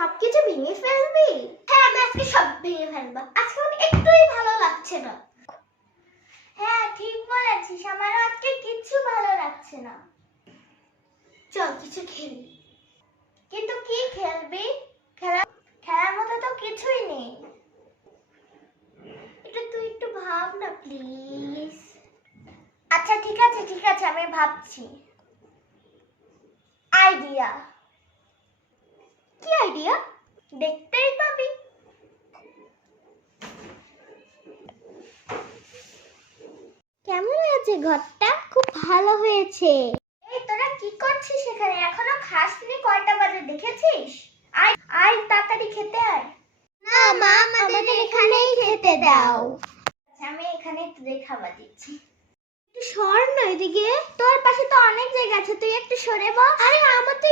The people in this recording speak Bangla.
সবকিছু ভেঙে ফেলবি? হ্যাঁ, আমি আজকে সব ভেঙে ফেলবো। আজকে আমার একটুই ভালো লাগছে না। হ্যাঁ, ঠিক বলেছিস, আমারও আজকে কিচ্ছু ভালো লাগছে না। চল কিছু খেলি। কিন্তু কি খেলবি? খেলার মতো তো কিছুই নেই। এটা তুই একটু ভাব না প্লিজ। আচ্ছা ঠিক আছে আমি ভাবছি। আইডিয়া। কি আইডিয়া? দেখতেই পাবি। কেমন হয়েছে ঘরটা? খুব ভালো হয়েছে। এই তোরা কি করছিস এখানে? এখনো খাসনি? কয়টা বাজে দেখেছিস? আয় আয় তাড়াতাড়ি খেতে আয়। না মা, আমাদের এখানেই খেতে দাও। আচ্ছা আমি এখানে তোদের খাবার দিচ্ছি। একটু সর না এদিকে। তোর পাশে তো অনেক জায়গা আছে, তুই একটু সরে বস। আরে আমার তো